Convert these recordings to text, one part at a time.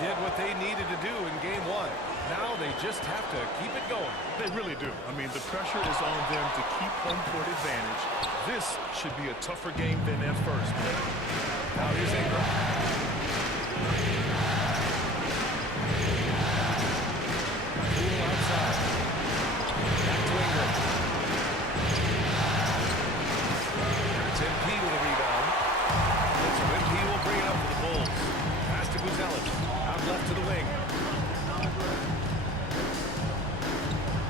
did what they needed to do in game one. Now they just have to keep it going. They really do. I mean, the pressure is on them to keep home court advantage. This should be a tougher game than at first. Now here's Ingram. Poole outside. Back to Ingram. It's MP with a rebound. And so MP will bring it up for the Bulls. Pass to Buzelis. Out left to the wing.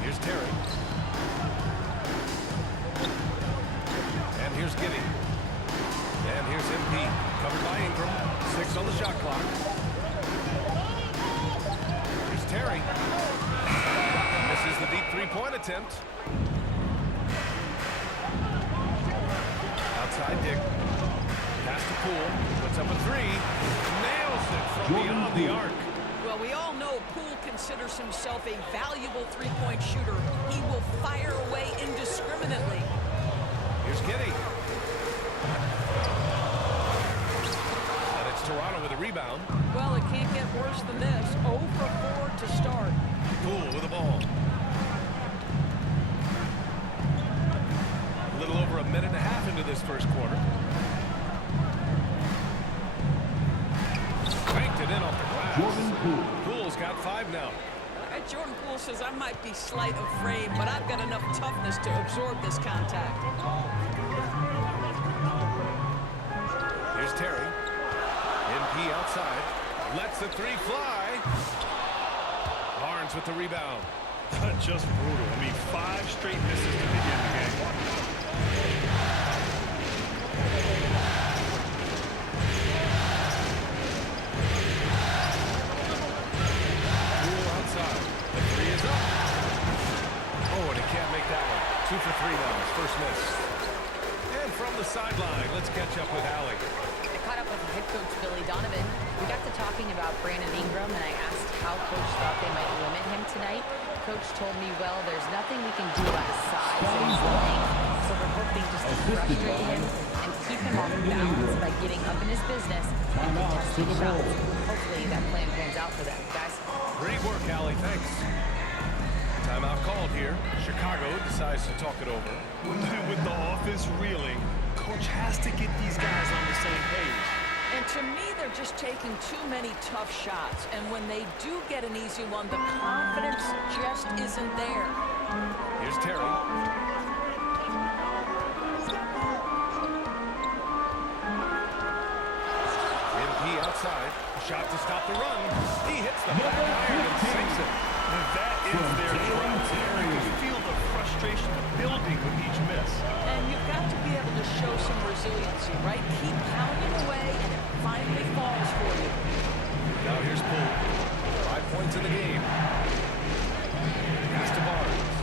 Here's Terry. And here's Giddey. And here's MP. Covered by Ingram. 6 on the shot clock. Here's Terry. Misses the deep three-point attempt. Outside Dick. Pass to Poole. Puts up a three. Nails it from beyond the arc. Well, we all know Poole considers himself a valuable three-point shooter. He will fire away indiscriminately. Here's Giddey. And it's Toronto with a rebound. Well, it can't get worse than this. 0 for 4 to start. Poole with the ball. A little over a minute and a half into this first quarter. Banked it in off the glass. Jordan Poole. Poole's got 5 now. Jordan Poole says, I might be slight of frame, but I've got enough toughness to absorb this contact. Here's Terry. MP outside. Lets the three fly. Barnes with the rebound. Just brutal. I mean, 5 straight misses to begin the game. The three is up. Oh, and he can't make that one. 2 for 3 now. His first miss. And from the sideline, let's catch up with Allie. I caught up with head coach Billy Donovan. We got to talking about Brandon Ingram, and I asked how coach thought they might limit him tonight. Coach told me, well, there's nothing we can do about his size and his length, so we're hoping just to frustrate him and keep him off balance by getting up in his business and contesting shots. Hopefully that plan pans out for them, guys. Great work, Allie. Thanks. Timeout called here. Chicago decides to talk it over. With the offense reeling, coach has to get these guys on the same page. And to me, they're just taking too many tough shots. And when they do get an easy one, the confidence just isn't there. Here's Terry. MP outside. Shot to stop the run. He hits the back iron and sinks it. And that is their drive. You can feel the frustration building with each miss. And you've got to be able to show some resiliency, right? Keep pounding away, and it finally falls for you. Now here's Poole. 5 points in the game. Pass to Barnes.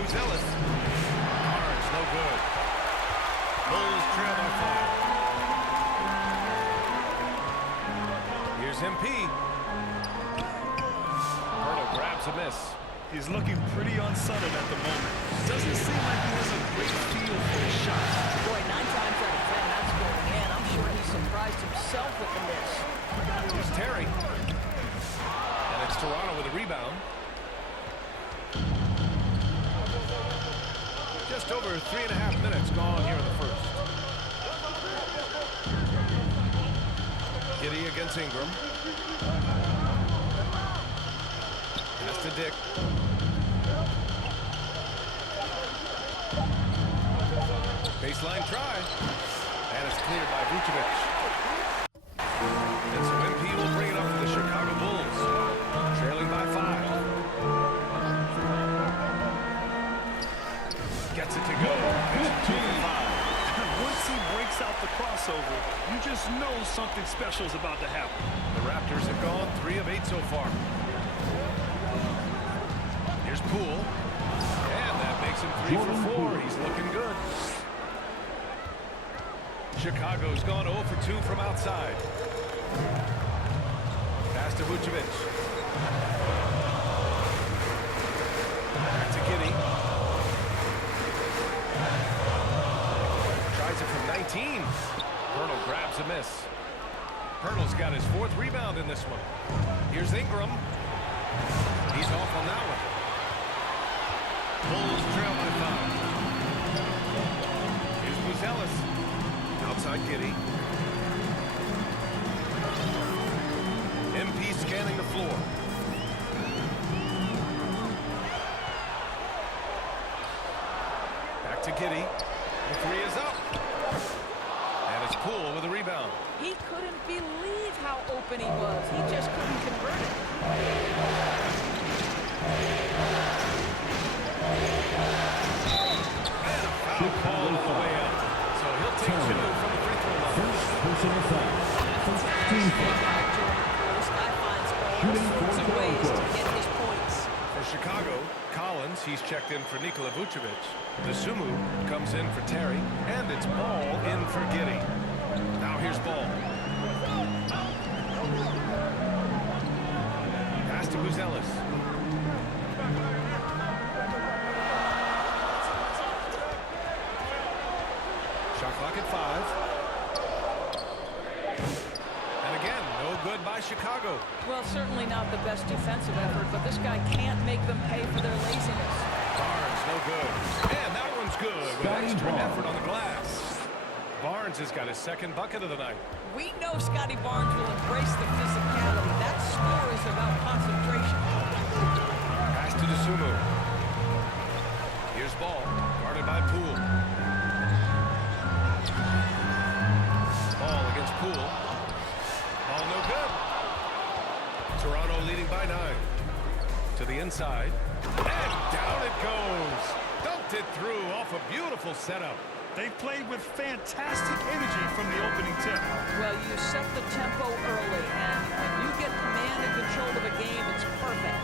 Buzelis. Barnes, no good. Bulls trail by 5. Here's MP. Hurdle grabs a miss. He's looking pretty unsettled at the moment. Doesn't seem like he has a great feel for his shot. Boy, 9 times out of 10, that's going in. I'm sure he surprised himself with the miss. Here's Terry. And it's Toronto with a rebound. Just over 3.5 minutes gone here in the first. Giddey against Ingram. Pass to Dick. Baseline try. And it's cleared by Vucevic. And so MP will bring it up for the Chicago Bulls. Trailing by 5. Gets it to go. It's 2 for 5. Once he breaks out the crossover, you just know something special is about to happen. The Raptors have gone 3 of 8 so far. Here's Poole. And that makes him 3 for 4. He's looking good. Chicago's gone 0 for 2 from outside. Pass to Vucevic. Back to Giddey. Tries it from 19. Colonel grabs a miss. Hurdle's got his 4th rebound in this one. Here's Ingram. He's off on that one. Bulls trail by 5. Here's Buzelis. Outside Giddey. MP scanning the floor. Back to Giddey. The 3 is up. And it's Poole with a rebound. He couldn't believe how open he was. He just couldn't convert it. And a foul call on the way up. So he'll take 2 from the free throw line. First personal foul. Team foul. This guy finds all sorts of ways to get his points. For Chicago, Collins, he's checked in for Nikola Vucevic. The Sumu comes in for Terry, and it's Ball in for Giddey. Now here's Ball. Pass to Buzelis. Shot clock at 5. And again, no good by Chicago. Well, certainly not the best defensive effort, but this guy can't make them pay for their laziness. Barnes, no good. And that one's good with Scotty extra Barnes. effort on the glass. Barnes has got his 2nd bucket of the night. We know Scotty Barnes will embrace the physicality. That score is about concentration. Pass to Dosunmu. Here's Ball, guarded by Poole. Ball against Poole. Ball no good. Toronto leading by 9. To the inside. And down it goes. Dumped it through off a beautiful setup. They played with fantastic energy from the opening tip. Well, you set the tempo early, and when you get command and control of a game, it's perfect.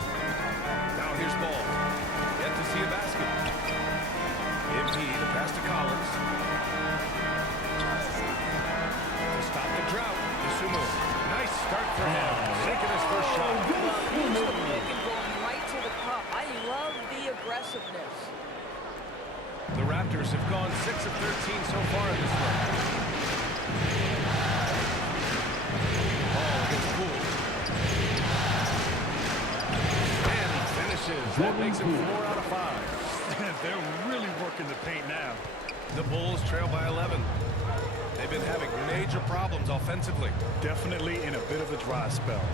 Now here's Ball. Yet to see a basket. MP, the pass to Collins. To stop the drought, Dosunmu. Nice start for him. Taking his first shot. Use the pick and going right to the cup. I love the aggressiveness. The Raptors have gone 6 of 13 so far in this one. Ball against Poole. And he finishes. That makes it 4 out of 5. They're really working the paint now. The Bulls trail by 11. They've been having major problems offensively. Definitely in a bit of a dry spell.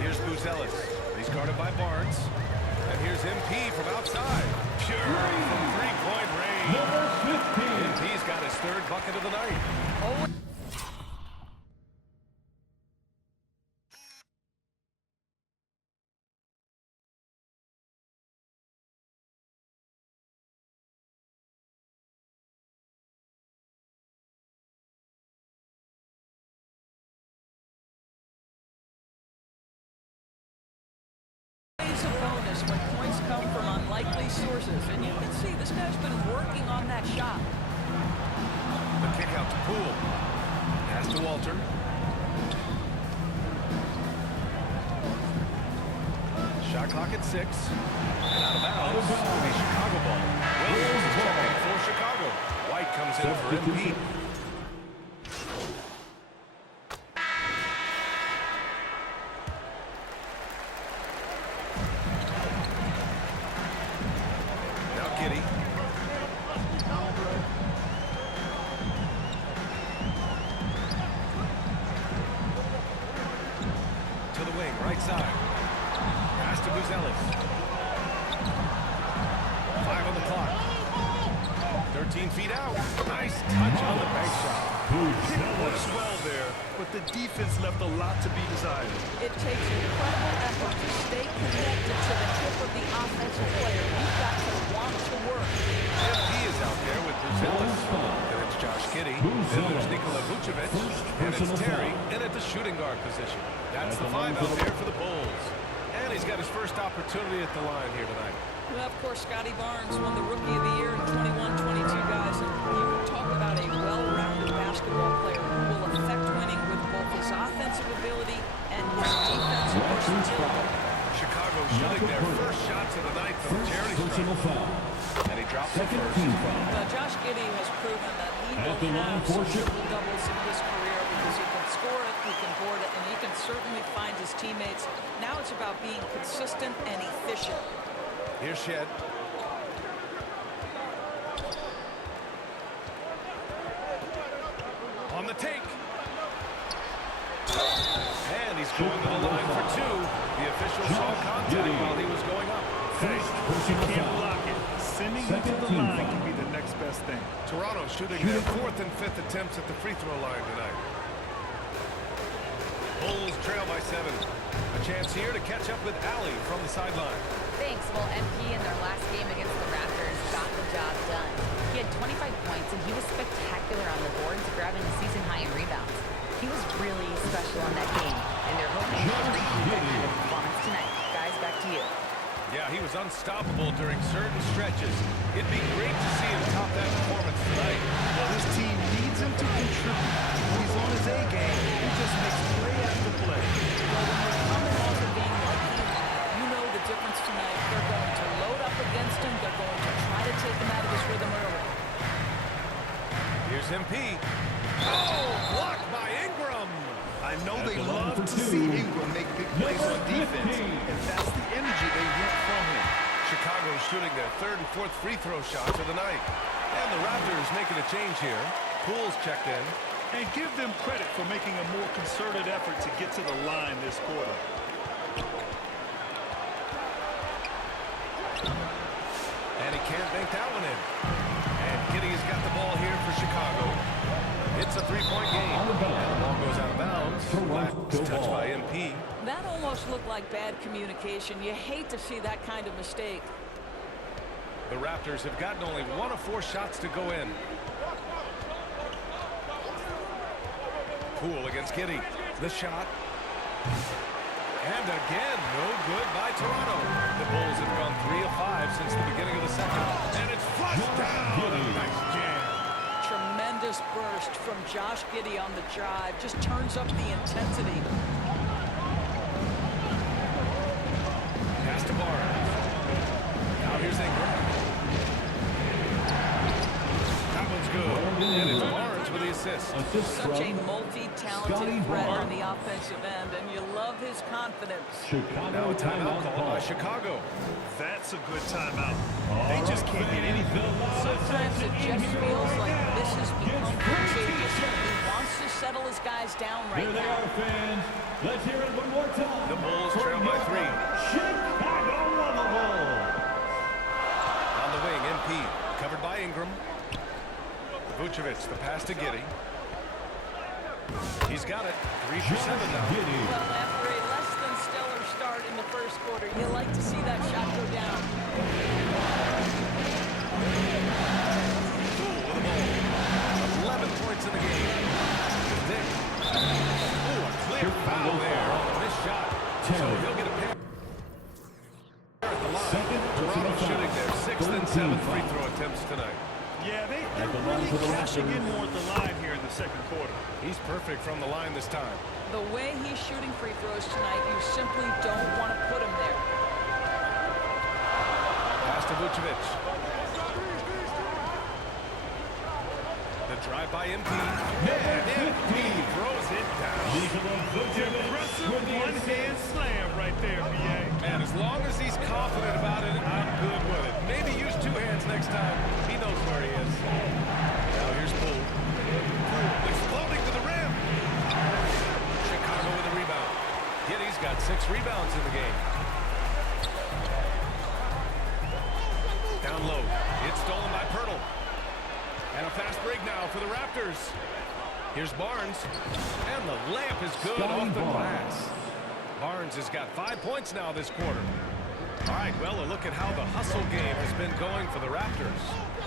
Here's Buzelis. He's guarded by Barnes. And here's MP from outside. Pure from 3-point range. MP's got his 3rd bucket of the night. It's a bonus when points come from unlikely sources, and you can see this guy's been working on that shot. The kick out to Poole. Pass to Walter. Shot clock at 6. And out of bounds. It'll be Chicago ball. Williams is checking for Chicago. White comes in for MP. Now Giddey. To the wing, right side. Pass to Buzelis. 5 on the clock. 13 feet out. Nice touch on the bank shot. It works well there, but the defense left a lot to be desired. It takes incredible effort to stay connected to the tip of the offensive player. You've got to want to work. MP is out there with Buzelis. And it's Josh Giddey. Then there's Nikola Vucevic. And it's Terry in at the shooting guard position. That's the 5 out there for the Bulls. And he's got his first opportunity at the line here tonight. Well, of course, Scotty Barnes won the Rookie of the Year in 21-22, guys. And you talk about a well-rounded basketball player who will affect winning with both his offensive ability and his defensive versatility. Chicago shooting their first shots of the night from charity stripe. Personal foul. And he drops the Second first. team foul. Well, Josh Giddey has proven that he will At the line have for some shot. triple doubles in his career because he can score it, he can board it, and he can certainly find his teammates. Now it's about being consistent and efficient. Here's Shed. On the take. And he's going to the line for two. The official saw contact while he was going up. Hey, you personal can't foul. block it. Sending him to Second the team line foul. can be the next best thing. Toronto shooting their fourth and fifth attempts at the free throw line tonight. Bulls trail by 7. A chance here to catch up with Allie from the sideline. Thanks. Well, MP in their last game against the Raptors got the job done. He had 25 points, and he was spectacular on the boards, grabbing a season-high in rebounds. He was really special in that game, and they're hoping to repeat that kind of performance tonight. Guys, back to you. Yeah, he was unstoppable during certain stretches. It'd be great to see him top that performance tonight. Well, his team needs him to contribute. When he's on his A game, he just makes play after play. Well, when you're coming off a game like he had, you know the difference tonight. They're going to load up against him. They're going to try to take him out of his rhythm early. Here's MP. Oh, blocked by Ingram. I know At they the line love for to two, see Ingram make big plays number on defense, 15. and that's the energy they want from him. Chicago shooting their third and fourth free throw shots of the night. And the Raptors making a change here. Poole's checked in. And give them credit for making a more concerted effort to get to the line this quarter. And he can't bank that one in. And Giddey's got the ball here for Chicago. It's a three-point game. On the ball. And the ball goes out of bounds. Toronto Last touch ball. by MP. That almost looked like bad communication. You hate to see that kind of mistake. The Raptors have gotten only 1 of 4 shots to go in. Poole against Giddey. The shot. And again, no good by Toronto. The Bulls have gone 3 of 5 since the beginning of the second. And it's flushed down. A nice jam. Tremendous burst from Josh Giddey on the drive. Just turns up the intensity. Pass to Barnes. Now here's Ingram. That one's good. And it's Barnes with the assist. Assist Such a from multi-talented Scotty threat on Barnes. the offensive end, and you love his confidence. Chicago Now a timeout called by call. Chicago. That's a good timeout. They just can't get anything. Sometimes it just feels like this has become contagious. He wants to settle his guys down right Here they now. are, fans. Let's hear it one more time. The Bulls for trail by your 3. Chicago Bulls. On the wing, MP. Covered by Ingram. Vucevic, the pass to Giddey. He's got it. 3 for 7 now. Giddey. Well, after a less than stellar start in the first quarter, you like to see that shot go down. Poole with the ball. 11 points in the game. Dick. Ooh, a clear foul there on the missed shot. So he'll get a pick. At the line. Second Toronto personal foul. shooting their 6th and 7th free throw attempts tonight. Yeah, At the they're line really for the cashing Raptors. in more at the line here in the second quarter. He's perfect from the line this time. The way he's shooting free throws tonight, you simply don't want to put him there. Pass to Vucevic. The drive by MP. And MP throws it down. Nikola Vucevic Impressive with the one-hand slam right there, BA. And as long as he's confident about it, I'm good with it. Maybe use 2 hands next time. He knows where he is. Now here's Poole. Poole exploding to the rim. Chicago with a rebound. Giddey's got 6 rebounds in the game. Down low. It's stolen by Pirtle. And a fast break now for the Raptors. Here's Barnes. And the layup is good Scotty off the Barnes. glass. Barnes has got 5 points now this quarter. All right, well, a look at how the hustle game has been going for the Raptors.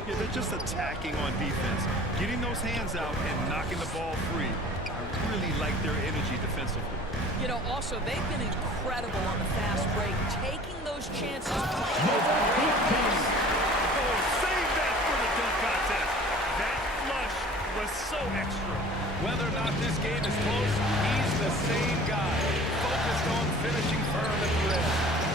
Yeah, they're just attacking on defense, getting those hands out and knocking the ball free. I really like their energy defensively. You know, also, they've been incredible on the fast break, taking those chances, playing with great pace. Oh, save that for the dunk contest. That flush was so extra. Whether or not this game is close, he's the same guy, focused on finishing firm at the rim.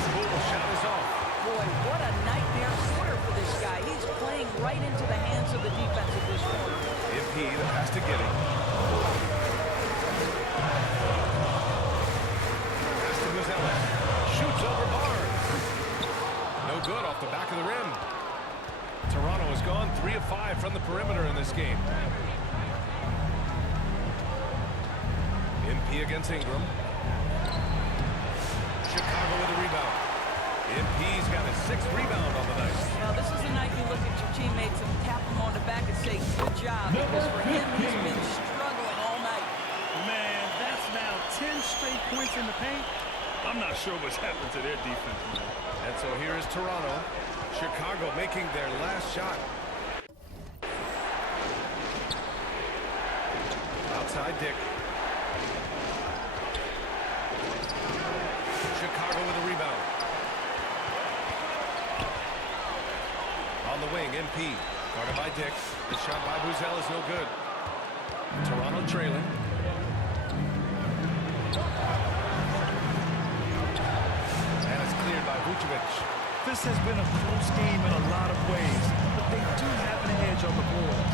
Poole shot is off. Boy, what a nightmare quarter for this guy. He's playing right into the hands of the defense at this point. MP, the pass to Giddey. Pass to Buzelis. Shoots over Barnes. No good off the back of the rim. Toronto has gone 3 of 5 from the perimeter in this game. MP against Ingram. Chicago with a rebound. MP's got his 6th rebound on the night. Now, this is a night you look at your teammates and tap them on the back and say, good job, because for him, he's been struggling all night. Man, that's now 10 straight points in the paint. I'm not sure what's happened to their defense, man. And so here is Toronto. Chicago making their last shot. Outside Dick. Chicago with a rebound. On the wing, MP. Guarded by Dick. The shot by Buzelis is no good. Toronto trailing. And it's cleared by Vucevic. This has been a close game in a lot of ways, but they do have an edge on the boards.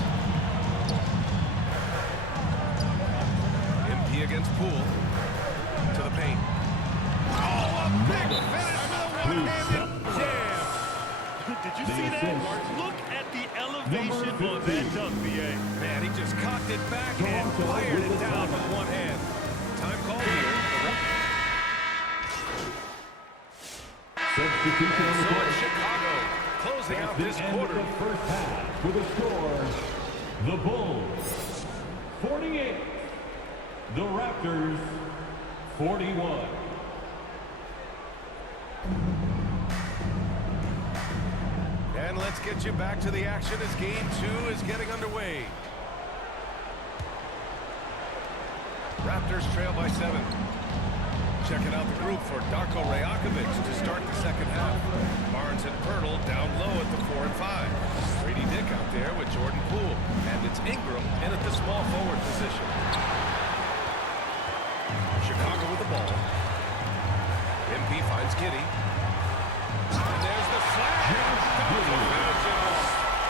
MP against Poole. To the paint. Oh, a big finish with a one-handed jam. Did you see that? Look at the elevation on that dunk, BA. Man, he just cocked it back and fired it down with one hand. Time call here. Substitution on the So court. it's Chicago closing out this End quarter. of the first half with a score. The Bulls 48. The Raptors 41. And let's get you back to the action as game 2 is getting underway. Raptors trail by 7. Checking out the group for Darko Rajakovic to start the second half. Barnes and Pirtle down low at the 4 and 5. Grady Dick out there with Jordan Poole. And it's Ingram in at the small forward position. Chicago with the ball. MP finds Giddey. And there's the slam.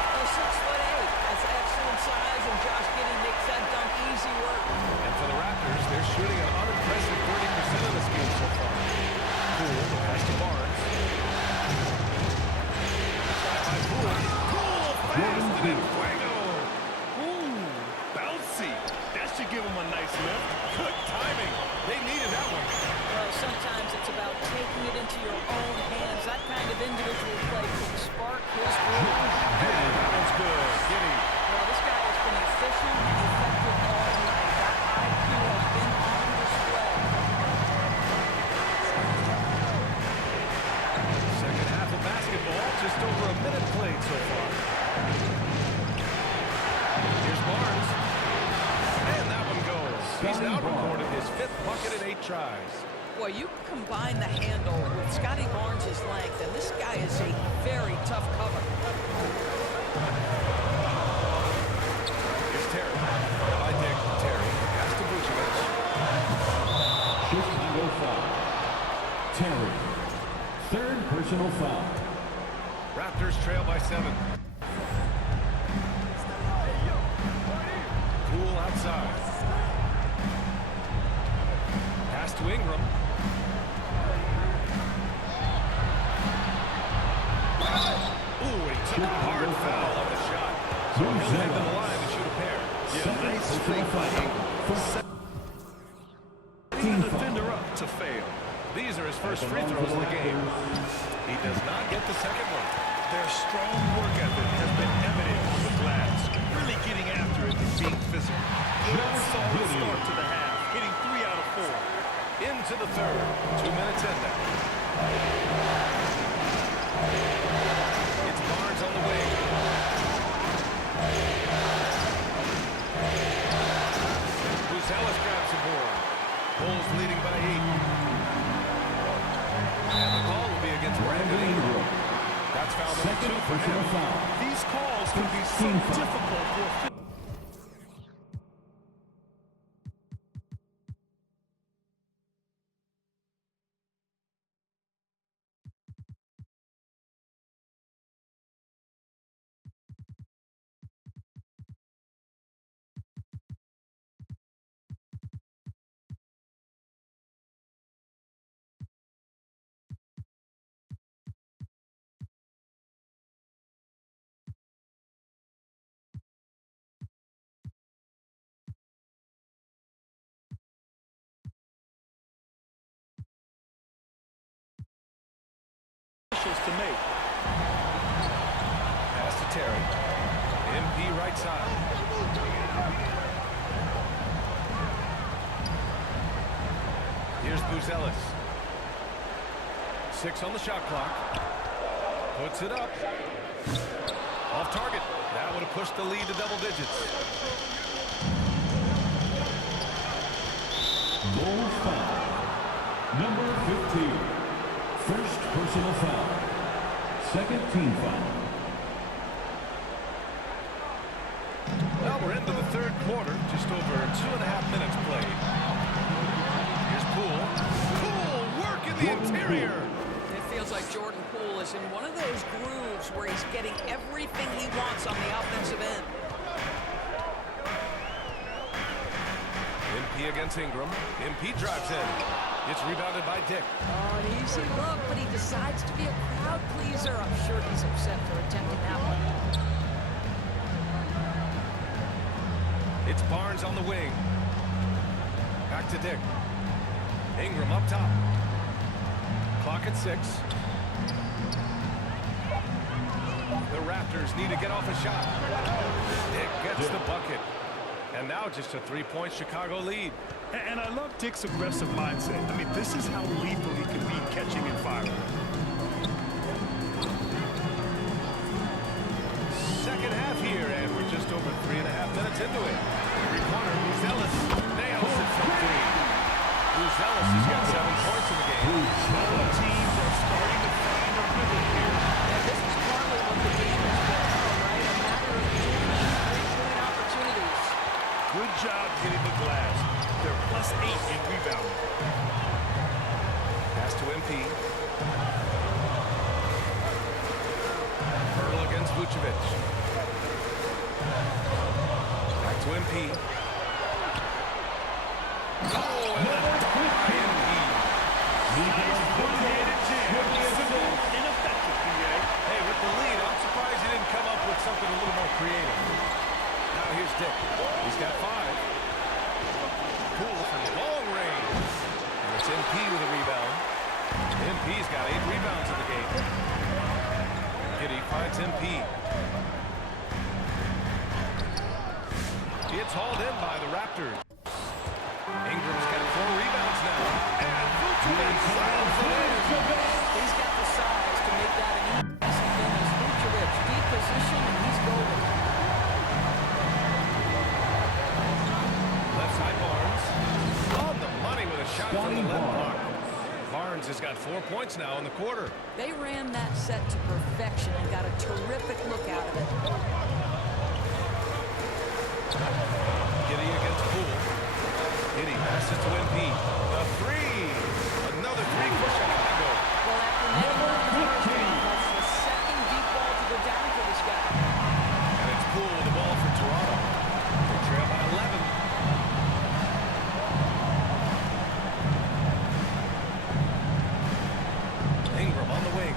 A 6'8". That's excellent size, and Josh Giddey makes that dunk easy work. And for the Raptors, they're shooting an unimpressive 30% of this game so far. Poole, the pass to Barnes. Shot by Poole. Poole, fast and Fuego. Ooh, bouncy. That should give them a nice lift. Good timing. They needed that one. Well, sometimes it's about taking it into your own hands. That kind of individual play can spark his groove. And that one's good. Giddey. Well, this guy has been efficient and effective all night. That IQ has been on display. Second half of basketball, just over a minute played so far. Here's Barnes. And that one goes. He's now recorded his 5th bucket in 8 tries. Boy, you combine the handle with Scotty Barnes' length, and this guy is a very tough cover. Here's Terry. By Dick. Terry. Pass to Vucevic. Chicago foul. Terry. 3rd personal foul. Raptors trail by 7. Poole outside. Pass to Ingram. Ooh, he took a hard foul on the shot. So he'll head to the line to shoot a pair. Yeah, nice fake by Ingram. Setting the defender up to fail. These are his first free throws of the game. He does not get the second one. Their strong work ethic has been evident on the glass. Really getting after it and being physical. Good, solid start to the half, hitting 3 out of 4. Into the third. 2 minutes in now. It's Barnes on the wing. Buzelis grabs the board. Bulls leading by 8. And the call will be against Brandon Ingram. That's foul number 2 for him. These calls can be so difficult for Bruce Ellis. 6 on the shot clock. Puts it up. Off target. That would have pushed the lead to double digits. Bull foul. Number 15. First personal foul. Second team foul. Well, we're into the third quarter. Just over 2.5 minutes played. Here's Poole. Poole work in the interior. It feels like Jordan Poole is in one of those grooves where he's getting everything he wants on the offensive end. MP against Ingram. MP drives in. It's rebounded by Dick. Oh, an easy look, but he decides to be a crowd pleaser. I'm sure he's upset for attempting that one. It's Barnes on the wing. Back to Dick. Ingram up top. Clock at 6. The Raptors need to get off a shot. Dick gets the bucket. And now just a 3-point Chicago lead. And I love Dick's aggressive mindset. I mean, this is how lethal he can be catching and firing. Second half here, and we're just over 3.5 minutes into it. Three-pointer, Bruce Ellis nails it from 3. Bruce Ellis has got 7 points in the game. Both teams are starting to find a rhythm here. And this is partly what the game is built on, right? A matter of 3-point opportunities. Good job hitting the glass. They're +8 in rebounding. Pass to MP. Hurdle against Vucevic. Back to MP. Oh, and a dunk by MP. One-handed jam. Simple, ineffective, PA. Hey, with the lead, I'm surprised he didn't come up with something a little more creative. Now here's Dick. He's got 5. Poole from long range. And it's MP with a rebound. MP's got 8 rebounds in the game. Giddey finds MP. It's hauled in by the Raptors. Ingram's got 4 rebounds now. And Vucevic slams it in. He's got the size to make that an easy finish. Vucevic, deep position, and he's golden. Left side Barnes. On the money with a shot from the left block. Barnes has got 4 points now in the quarter. They ran that set to perfection and got a terrific look out of it. Giddey against Poole. Giddey passes to MP. The 3. Another 3 for Chicago. Well, after many months, that's the second deep ball to go down for this guy. And it's Poole with the ball for Toronto. They trail by 11. Ingram on the wing.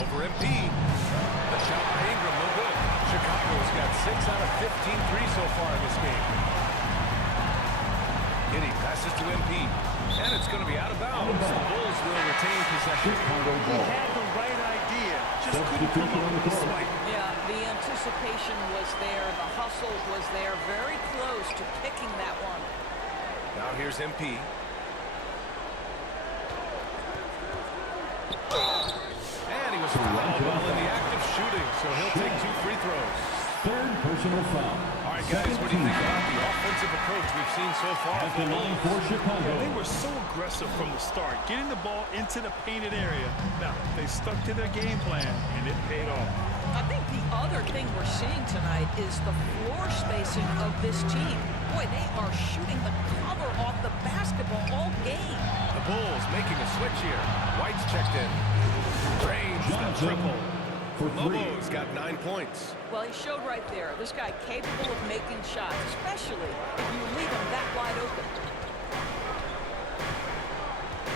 Over MP. The shot by Ingram, no good. Chicago's got 6 out of 15 threes so far in this game. Giddey passes to MP. And it's going to be out of bounds. The Bulls will retain possession. He had the right idea. Just couldn't come up with a swipe. Yeah, the anticipation was there. The hustle was there. Very close to picking that one. Now here's MP. And he was fouled while in the act of shooting, so he'll take 2 free throws. Third personal foul. All right, guys, what do you think about the offensive approach we've seen so far? At the line for Chicago. They were so aggressive from the start, getting the ball into the painted area. Now, they stuck to their game plan, and it paid off. I think the other thing we're seeing tonight is the floor spacing of this team. Boy, they are shooting the cover off the basketball all game. The Bulls making a switch here. White's checked in. Drains the triple. For 3. Lobo's got 9 points. Well, he showed right there. This guy capable of making shots, especially if you leave him that wide open.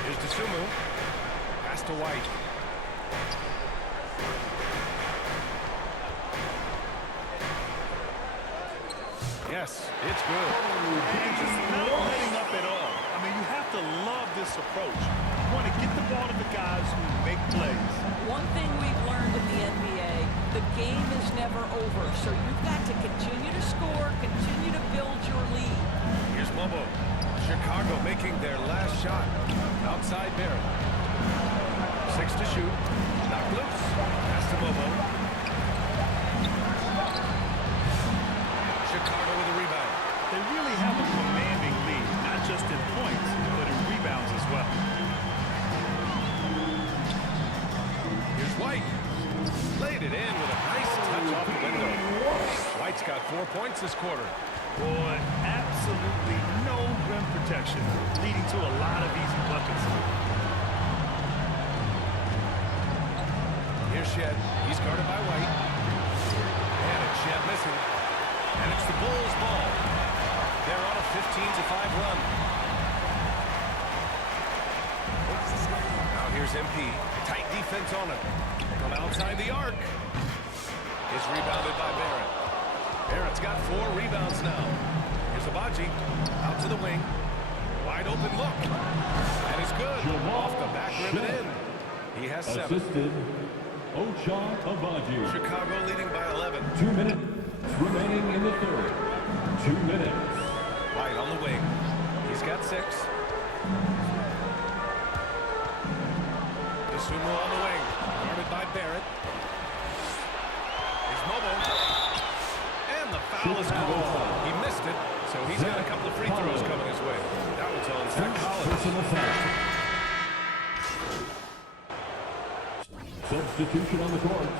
Here's Dosunmu. Pass to White. Yes, it's good. And just not letting up at all. I mean, you have to love this approach. You want to get the ball to the guys who make plays. One thing we've learned in the NBA, the game is never over. So you've got to continue to score, continue to build your lead. Here's Lobo. Chicago shot. Outside Barrett. 6 to shoot. Knocked loose. Pass to Bobo. Chicago with a rebound. They really have a commanding lead, not just in points, but in rebounds as well. Here's White. Laid it in with a nice touch off the window. White's got 4 points this quarter. Boy, absolutely no rim protection, leading to a lot of easy buckets. Here's Shed. He's guarded by White. And it's Shed missing. And it's the Bulls' ball. They're on a 15-5 run. Now here's MP. Tight defense on him. From outside the arc. Is rebounded by Barrett. Barrett's got 4 rebounds now. Here's Abaji. Out to the wing. Wide open look. And it's good. Off the back rim and in. He has 7. Assisted, Ochai Agbaji. Chicago leading by 11. 2 minutes remaining in the third. 2 minutes. White on the wing. He's got 6. DeSumo on the wing. Guarded by Barrett. Here's Mobo. And the foul is called. He missed it, so he's got a couple of free throws coming his way. That one's on Zach Collins. Personal foul. Substitution on the court.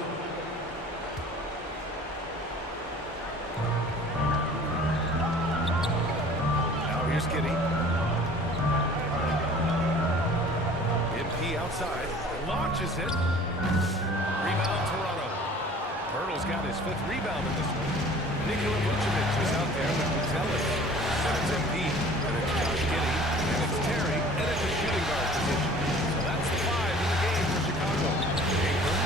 Now here's Giddey. MP outside. Launches it. Rebound Toronto. Pirtle's got his 5th rebound in this one. Nikola Vucevic is out there with Buzelis. And it's MP. And it's Josh Giddey. And it's Terry. And it's a shooting guard position. So that's the 5 in the game for Chicago. Ingram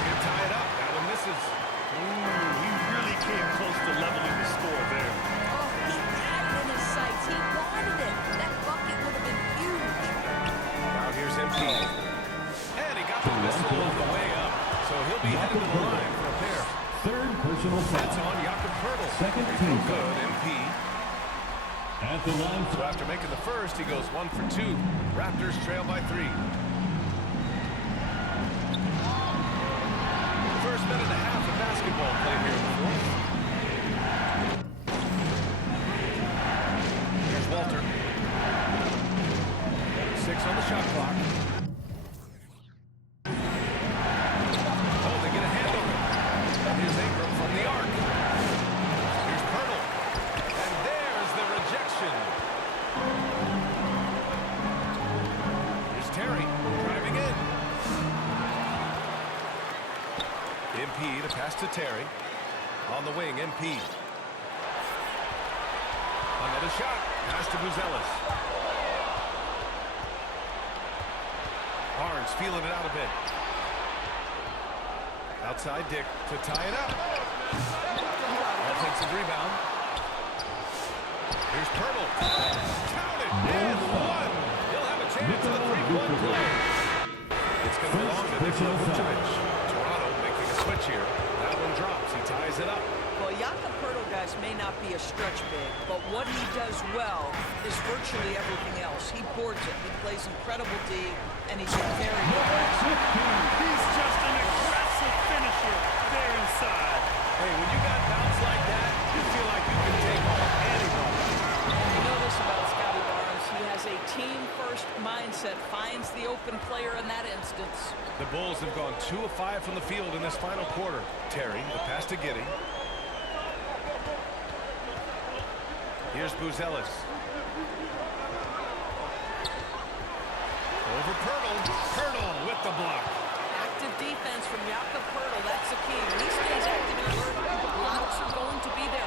can tie it up. That one misses. He really came close to leveling the score there. Oh, he had it in his sights. He wanted it. That bucket would have been huge. Now here's MP. And he got the whistle on the way up. So he'll be headed to the line for a pair. Third personal That's foul. on Jakob Pertl. Second Free team throw foul. good, MP. At the line. So after making the first, he goes 1 for 2. Raptors trail by 3. First minute and a half of basketball played here in the fourth. Here's Walter. 6 on the shot clock. Oh, they get a hand on him. And here's Ingram from the arc. Here's Pirtle. And there's the rejection. Here's Terry driving in. MP to pass to Terry. On the wing, MP. Another shot. Pass to Buzelis. Barnes feeling it out a bit. Outside Dick to tie it up. Offensive rebound. Here's Pirtle. Counted and 1. He'll have a chance at a 3-point play. It's going to belong to Nikola Vucevic. Toronto making a switch here. That one drops. He ties it up. Well, Jakob Pertl, guys, may not be a stretch big, but what he does well is virtually everything else. He boards it. He plays incredible D, and he's a very good passer. He's just an aggressive finisher there inside. Hey, when you got bounce like that, you feel like you can take on anybody. You know this about Scotty Barnes. He has a team-first mindset, finds the open player in that instance. The Bulls have gone 2 of 5 from the field in this final quarter. Terry, the pass to Giddey. Here's Buzelis. Over Pirtle. Pirtle with the block. Active defense from Jakob Pertl. That's the key. When he stays active and alert, blocks are going to be there.